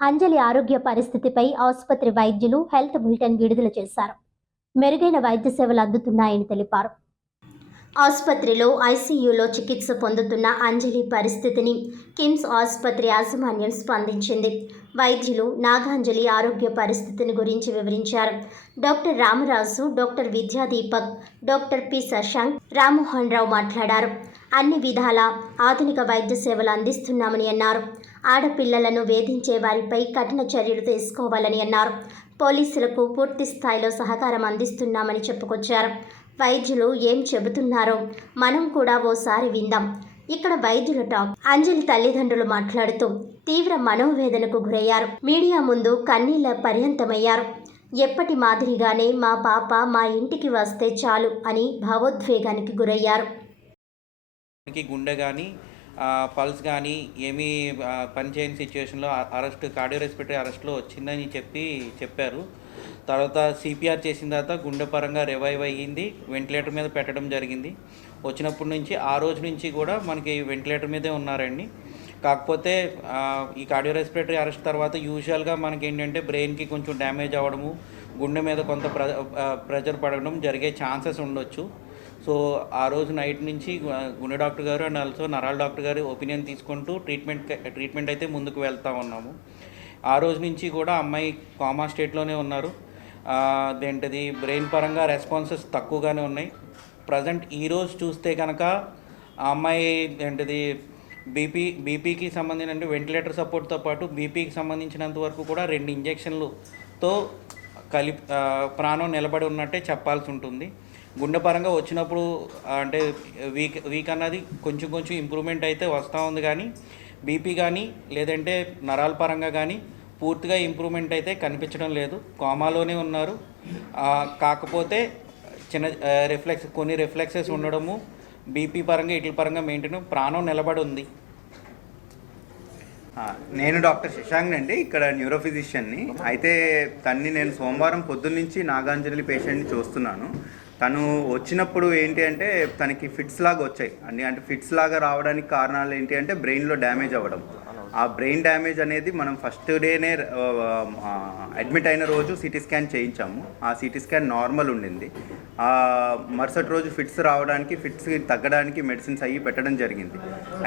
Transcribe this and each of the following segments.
అంజలి ఆరోగ్య పరిస్థితిపై ఆసుపత్రి వైద్యులు హెల్త్ బులెటిన్ విడుదల చేశారు. మెరుగైన వైద్య సేవలు అందుతున్నాయని తెలిపారు. ఆసుపత్రిలో ఐసీయూలో చికిత్స పొందుతున్న అంజలి పరిస్థితిని కిమ్స్ ఆసుపత్రి యాజమాన్యం స్పందించింది. వైద్యులు నాగాంజలి ఆరోగ్య పరిస్థితిని గురించి వివరించారు. Doctor Ramaraju doctor Vidyadeepak doctor P Shashank Rammohan Rao మాట్లాడారు. అన్ని విధాల ఆధునిక వైద్య సేవలు అందిస్తున్నామని అన్నారు. ఆడపిల్లలను వేధించే వారిపై కఠిన చర్యలు తీసుకోవాలని అన్నారు. పోలీసులకు పూర్తి స్థాయిలో సహకారం అందిస్తున్నామని చెప్పుకొచ్చారు. వైద్యులు ఏం చెబుతున్నారో మనం కూడా ఓసారి విందాం. ఇక్కడ వైద్యుల టాక్ అంజలి తల్లిదండ్రులు మాట్లాడుతూ తీవ్ర మనోవేదనకు గురయ్యారు. మీడియా ముందు కన్నీళ్ళ పర్యంతమయ్యారు. ఎప్పటి మాదిరిగానే మా పాప మా ఇంటికి వస్తే చాలు అని భావోద్వేగానికి గురయ్యారు. గుండె కానీ పల్స్ కానీ ఏమీ పనిచేయని సిచ్యువేషన్లో అరెస్ట్ కార్డియో రెస్పిరేటరీ అరెస్ట్లో వచ్చిందని చెప్పి చెప్పారు. తర్వాత సిపిఆర్ చేసిన తర్వాత గుండె పరంగా రివైవ్ అయ్యింది. వెంటిలేటర్ మీద పెట్టడం జరిగింది. వచ్చినప్పటి నుంచి ఆ రోజు నుంచి కూడా మనకి వెంటిలేటర్ మీదే ఉన్నారండి. కాకపోతే ఈ కార్డియో రెస్పిరేటరీ అరెస్ట్ తర్వాత యూజువల్గా మనకి ఏంటంటే బ్రెయిన్కి కొంచెం డ్యామేజ్ అవ్వడము గుండె మీద కొంత ప్రెజర్ పడడం జరిగే ఛాన్సెస్ ఉండొచ్చు. సో ఆ రోజు నైట్ నుంచి గుండె డాక్టర్ గారు అండ్ ఆల్సో నరాల డాక్టర్ గారి ఒపీనియన్ తీసుకుంటూ ట్రీట్మెంట్ ట్రీట్మెంట్ అయితే ముందుకు వెళ్తూ ఉన్నాము. ఆ రోజు నుంచి కూడా అమ్మాయి కామా స్టేట్లోనే ఉన్నారు. అదేంటిది బ్రెయిన్ పరంగా రెస్పాన్సెస్ తక్కువగానే ఉన్నాయి. ప్రజెంట్ ఈ రోజు చూస్తే కనుక ఆ అమ్మాయి ఏంటిది బీపీ బీపీకి సంబంధించిన అంటే వెంటిలేటర్ సపోర్ట్తో పాటు బీపీకి సంబంధించినంత వరకు కూడా రెండు ఇంజెక్షన్లతో కలిపి ప్రాణం నిలబడి ఉన్నట్టే చెప్పాల్సి ఉంటుంది. గుండె పరంగా వచ్చినప్పుడు అంటే వీక్ వీక్ అన్నది కొంచెం కొంచెం ఇంప్రూవ్మెంట్ అయితే వస్తూ ఉంది కానీ బీపీ కానీ లేదంటే నరాల పరంగా కానీ పూర్తిగా ఇంప్రూవ్మెంట్ అయితే కనిపించడం లేదు. కోమాలోనే ఉన్నారు. కాకపోతే చిన్న రిఫ్లెక్స్ కొన్ని రిఫ్లెక్సెస్ ఉండడము బీపీ పరంగా ఇట్ల పరంగా మెయింటైన్ ప్రాణం నిలబడి ఉంది. నేను డాక్టర్ శశాంక్ అండి. ఇక్కడ న్యూరోఫిజిషియన్ని. అయితే తన్ని నేను సోమవారం పొద్దున్న నుంచి నాగాంజలి పేషెంట్ని చూస్తున్నాను. తను వచ్చినప్పుడు ఏంటి అంటే తనకి ఫిట్స్ లాగా వచ్చాయి. అన్ని అంటే ఫిట్స్ లాగా రావడానికి కారణాలు ఏంటి అంటే బ్రెయిన్లో డ్యామేజ్ అవ్వడం. ఆ బ్రెయిన్ డ్యామేజ్ అనేది మనం ఫస్ట్ డేనే అడ్మిట్ అయిన రోజు సిటీ స్కాన్ చేయించాము. ఆ సిటీ స్కాన్ నార్మల్ ఉండింది. ఆ మరుసటి రోజు ఫిట్స్ రావడానికి ఫిట్స్ తగ్గడానికి మెడిసిన్స్ అయ్యి పెట్టడం జరిగింది.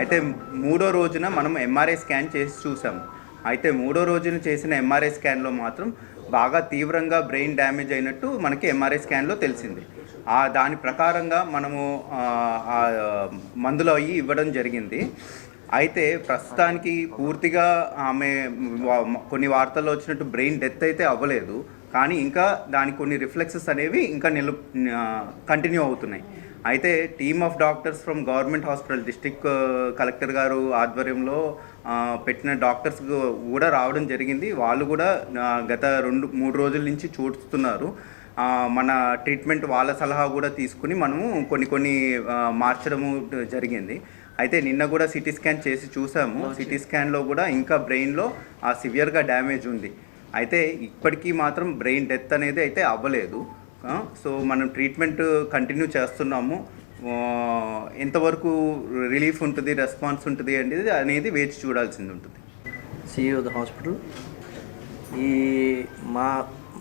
అయితే మూడో రోజున మనం ఎంఆర్ఐ స్కాన్ చేసి చూసాము అయితే మూడో రోజున చేసిన ఎంఆర్ఐ స్కాన్లో మాత్రం బాగా తీవ్రంగా బ్రెయిన్ డ్యామేజ్ అయినట్టు మనకి ఎంఆర్ఐ స్కాన్లో తెలిసింది. ఆ దాని ప్రకారంగా మనము మందులు అవి ఇవ్వడం జరిగింది. అయితే ప్రస్తుతానికి పూర్తిగా ఆమె కొన్ని వార్తల్లో వచ్చినట్టు బ్రెయిన్ డెత్ అయితే అవ్వలేదు. కానీ ఇంకా దానికి కొన్ని రిఫ్లెక్సెస్ అనేవి ఇంకా నిలు కంటిన్యూ అవుతున్నాయి. అయితే team of doctors from government hospital district collector గారు ఆధ్వర్యంలో పెట్టిన డాక్టర్స్ కూడా రావడం జరిగింది. వాళ్ళు కూడా గత రెండు మూడు రోజుల నుంచి చూస్తున్నారు. మన ట్రీట్మెంట్ వాళ్ళ సలహా కూడా తీసుకుని మనము కొన్ని కొన్ని మార్చడము జరిగింది. అయితే నిన్న కూడా సిటీ స్కాన్ చేసి చూసాము. సిటీ స్కాన్లో కూడా ఇంకా బ్రెయిన్లో ఆ సివియర్గా డ్యామేజ్ ఉంది. అయితే ఇప్పటికీ మాత్రం బ్రెయిన్ డెత్ అనేది అయితే అవ్వలేదు. సో మనం ట్రీట్మెంట్ కంటిన్యూ చేస్తున్నాము. ఎంతవరకు రిలీఫ్ ఉంటుంది రెస్పాన్స్ ఉంటుంది అనేది అనేది వేచి చూడాల్సింది ఉంటుంది. CEO the hospital. ఈ మా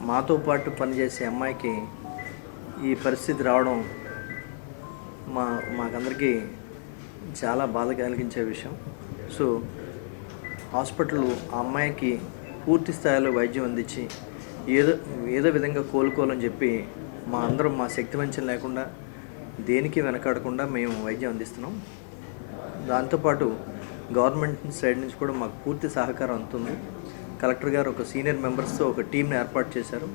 మాతో పాటు పనిచేసే అమ్మాయికి ఈ పరిస్థితి రావడం మా మాకందరికీ చాలా బాధ కలిగించే విషయం. సో హాస్పిటల్ ఆ అమ్మాయికి పూర్తి స్థాయిలో వైద్యం అందించి ఏదో ఏదో విధంగా కోలుకోవాలని చెప్పి మా అందరం మా శక్తి వంచన లేకుండా దేనికి వెనకాడకుండా మేము వైద్యం అందిస్తున్నాం. దాంతోపాటు గవర్నమెంట్ సైడ్ నుంచి కూడా మాకు పూర్తి సహకారం అందుతుంది. కలెక్టర్ గారు ఒక సీనియర్ మెంబర్స్తో ఒక టీంని ఏర్పాటు చేశారు.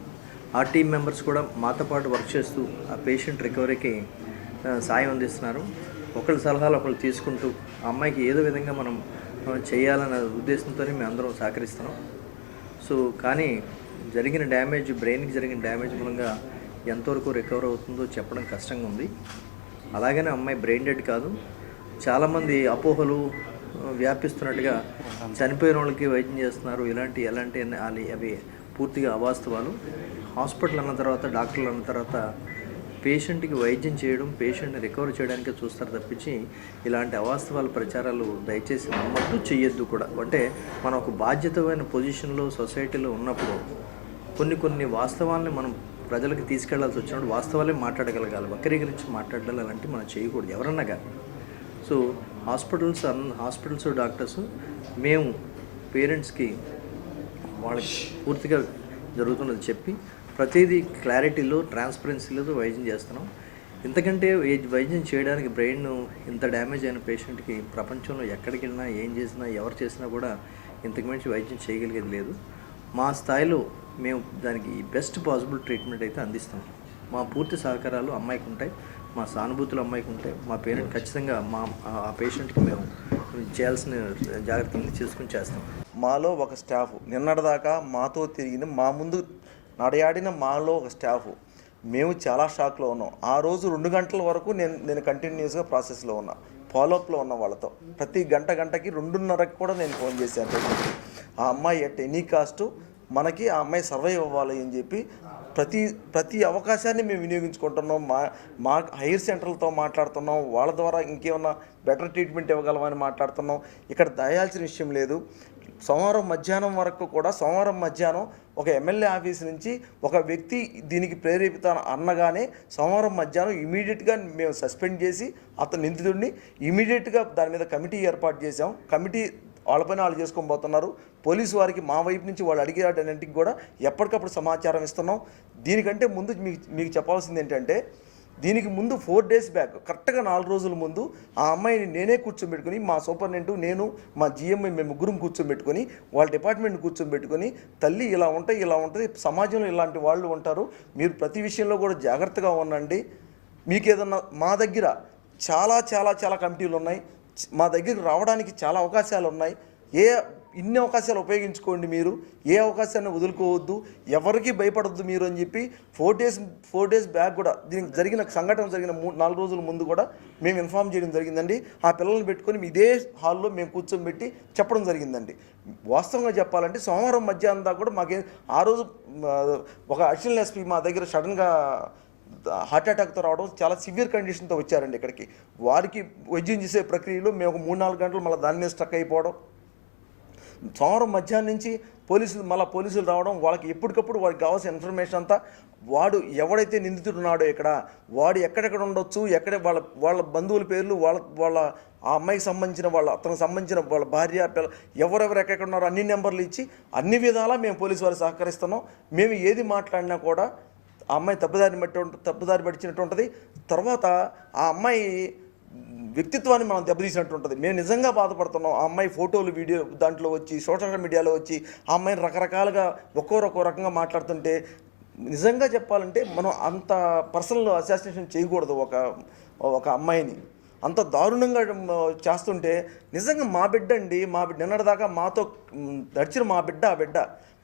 ఆ టీం మెంబర్స్ కూడా మాతో పాటు వర్క్ చేస్తూ ఆ పేషెంట్ రికవరీకి సాయం అందిస్తున్నారు. ఒకళ్ళ సలహాలు ఒకళ్ళు తీసుకుంటూ ఆ అమ్మాయికి ఏదో విధంగా మనం చేయాలనే చేయాలన్న మేము అందరం సహకరిస్తున్నాం. సో కానీ జరిగిన డ్యామేజ్ బ్రెయిన్కి జరిగిన డ్యామేజ్ మూలంగా ఎంతవరకు రికవర్ అవుతుందో చెప్పడం కష్టంగా ఉంది. అలాగనే అమ్మాయి బ్రెయిన్ డెడ్ కాదు. చాలామంది అపోహలు వ్యాపిస్తున్నట్టుగా చనిపోయిన వాళ్ళకి వైద్యం చేస్తున్నారు. ఇలాంటి ఎలాంటి అవి పూర్తిగా అవాస్తవాలు. హాస్పిటల్ అన్న తర్వాత డాక్టర్లు అన్న తర్వాత పేషెంట్కి వైద్యం చేయడం పేషెంట్ని రికవర్ చేయడానికి చూస్తారు తప్పించి ఇలాంటి అవాస్తవాల ప్రచారాలు దయచేసి నమ్మద్దు చేయొద్దు కూడా. అంటే మనం ఒక బాధ్యతమైన పొజిషన్లో సొసైటీలో ఉన్నప్పుడు కొన్ని కొన్ని వాస్తవాల్ని మనం ప్రజలకు తీసుకెళ్ళాల్సి వచ్చినప్పుడు వాస్తవాలే మాట్లాడగలగాలి. వక్రీకరించి మాట్లాడాలి అలాంటివి మనం చేయకూడదు. ఎవరన్నా కానీ so hospitals and hospitals doctors మేము పేరెంట్స్కి వాళ్ళకి పూర్తిగా జరుగుతున్నది చెప్పి ప్రతిదీ క్లారిటీలో ట్రాన్స్పరెన్సీలో వైద్యం చేస్తున్నాం. ఇంతకంటే వైద్యం చేయడానికి బ్రెయిన్ ఇంత డ్యామేజ్ అయిన పేషెంట్కి ప్రపంచంలో ఎక్కడికి వెళ్ళినా ఏం చేసినా ఎవరు చేసినా కూడా ఇంతకు మించి వైద్యం చేయగలిగేది లేదు. మా స్థాయిలో మేము దానికి బెస్ట్ పాసిబుల్ ట్రీట్మెంట్ అయితే అందిస్తాం. మా పూర్తి సహకారాలు అమ్మాయికి ఉంటాయి మా సానుభూతులు అమ్మాయికి ఉంటాయి మా పేరెంట్ ఖచ్చితంగా మా ఆ పేషెంట్కి మేము చేయాల్సిన జాగ్రత్తలు చేసుకుని చేస్తాం. మాలో ఒక స్టాఫ్ నిన్నటిదాకా మాతో తిరిగిన మా ముందు నడయాడిన మాలో ఒక స్టాఫ్. మేము చాలా షాక్లో ఉన్నాం. ఆ రోజు రెండు గంటల వరకు నేను నేను కంటిన్యూస్గా ప్రాసెస్లో ఉన్నా ఫాలోఅప్లో ఉన్న వాళ్ళతో. ప్రతి గంట గంటకి రెండున్నరకి కూడా నేను ఫోన్ చేశాను. ఆ అమ్మాయి ఎట్ ఎనీ కాస్ట్ మనకి ఆ అమ్మాయి సర్వైవ్ అవ్వాలి అని చెప్పి ప్రతి ప్రతి అవకాశాన్ని మేము వినియోగించుకుంటున్నాం. మా మా హైర్ సెంటర్లతో మాట్లాడుతున్నాం. వాళ్ళ ద్వారా ఇంకేమన్నా బెటర్ ట్రీట్మెంట్ ఇవ్వగలమని మాట్లాడుతున్నాం. ఇక్కడ దయాల్సిన విషయం లేదు. సోమవారం మధ్యాహ్నం వరకు కూడా సోమవారం మధ్యాహ్నం ఒక ఎమ్మెల్యే ఆఫీస్ నుంచి ఒక వ్యక్తి దీనికి ప్రేరేపిత అన్నగానే సోమవారం మధ్యాహ్నం ఇమీడియట్గా మేము సస్పెండ్ చేసి అతను నిందితుడిని ఇమీడియట్గా దాని మీద కమిటీ ఏర్పాటు చేసాం కమిటీ వాళ్ళ పైన వాళ్ళు చేసుకొని పోతున్నారు. పోలీసు వారికి మా వైపు నుంచి వాళ్ళు అడిగేటన్నింటికి కూడా ఎప్పటికప్పుడు సమాచారం ఇస్తున్నాం. దీనికంటే ముందు మీకు మీకు చెప్పాల్సింది ఏంటంటే దీనికి ముందు ఫోర్ డేస్ బ్యాక్ కరెక్ట్గా నాలుగు రోజుల ముందు ఆ అమ్మాయిని నేనే కూర్చోబెట్టుకుని మా సూపరింటెండెంట్ నేను మా జిఎంఐ మేము ముగ్గురం కూర్చోబెట్టుకొని వాళ్ళ డిపార్ట్మెంట్ కూర్చోబెట్టుకొని తల్లి ఇలా ఉంటాయి ఇలా ఉంటుంది సమాజంలో ఇలాంటి వాళ్ళు ఉంటారు. మీరు ప్రతి విషయంలో కూడా జాగ్రత్తగా ఉండండి. మీకు ఏదన్నా మా దగ్గర చాలా చాలా చాలా కమిటీలు ఉన్నాయి మా దగ్గరికి రావడానికి చాలా అవకాశాలు ఉన్నాయి ఏ ఇన్ని అవకాశాలు ఉపయోగించుకోండి మీరు. ఏ అవకాశాన్ని వదులుకోవద్దు. ఎవరికి భయపడద్దు మీరు అని చెప్పి four days four days back కూడా దీనికి జరిగిన సంఘటన జరిగిన మూడు నాలుగు రోజుల ముందు కూడా మేము ఇన్ఫామ్ చేయడం జరిగిందండి. ఆ పిల్లల్ని పెట్టుకొని ఇదే హాల్లో మేము కూర్చోబెట్టి చెప్పడం జరిగిందండి. వాస్తవంగా చెప్పాలంటే సోమవారం మధ్యాహ్నం దాకా కూడా మాకే ఆ రోజు ఒక అడిషనల్ ఎస్పీ మా దగ్గర సడన్గా హార్ట్ అటాక్తో రావడం చాలా సివియర్ కండిషన్తో వచ్చారండి ఇక్కడికి. వారికి వైద్యం చేసే ప్రక్రియలో మేము ఒక మూడు నాలుగు గంటలు మళ్ళీ దాని మీద స్ట్రక్ అయిపోవడం. సోమవారం మధ్యాహ్నం నుంచి పోలీసులు మళ్ళీ పోలీసులు రావడం వాళ్ళకి ఎప్పటికప్పుడు వాడికి కావాల్సిన ఇన్ఫర్మేషన్ అంతా వాడు ఎవడైతే నిందితుడు ఉన్నాడో ఇక్కడ వాడు ఎక్కడెక్కడ ఉండొచ్చు ఎక్కడ వాళ్ళ వాళ్ళ బంధువుల పేర్లు వాళ్ళ వాళ్ళ ఆ అమ్మాయికి సంబంధించిన వాళ్ళ అతనికి సంబంధించిన వాళ్ళ భార్య పిల్ల ఎవరెవరు ఎక్కడెక్కడ ఉన్నారో అన్ని నెంబర్లు ఇచ్చి అన్ని విధాలా మేము పోలీసు వారికి సహకరిస్తున్నాం. మేము ఏది మాట్లాడినా కూడా ఆ అమ్మాయి తప్పుదారి బట్టి తప్పుదారి పడిచినట్టు ఉంటుంది తర్వాత ఆ అమ్మాయి వ్యక్తిత్వాన్ని మనం దెబ్బతీసినట్టు ఉంటుంది మేము నిజంగా బాధపడుతున్నాం. ఆ అమ్మాయి ఫోటోలు వీడియో దాంట్లో వచ్చి సోషల్ మీడియాలో వచ్చి ఆ అమ్మాయిని రకరకాలుగా ఒక్కో ఒక్కో రకంగా మాట్లాడుతుంటే నిజంగా చెప్పాలంటే మనం అంత పర్సనల్ అసాసినేషన్ చేయకూడదు ఒక ఒక అమ్మాయిని. అంత దారుణంగా చేస్తుంటే నిజంగా మా బిడ్డ అండి మా బిడ్డ నిన్నటిదాకా మాతో నడిచిన మా బిడ్డ ఆ బిడ్డ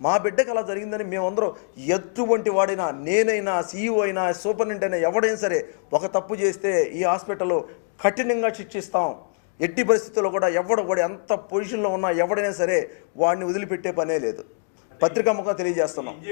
మా బిడ్డకి అలా జరిగిందని మేమందరం ఎటువంటి వాడైనా నేనైనా సీఈఓ అయినా సూపరింటెండెంట్ అయినా ఎవడైనా సరే ఒక తప్పు చేస్తే ఈ హాస్పిటల్లో కఠినంగా శిక్షిస్తాం. ఎట్టి పరిస్థితుల్లో కూడా ఎవడు వాడు ఎంత పొజిషన్లో ఉన్నా ఎవడైనా సరే వాడిని వదిలిపెట్టే పనే లేదు. పత్రికాముఖంగా తెలియజేస్తున్నాం.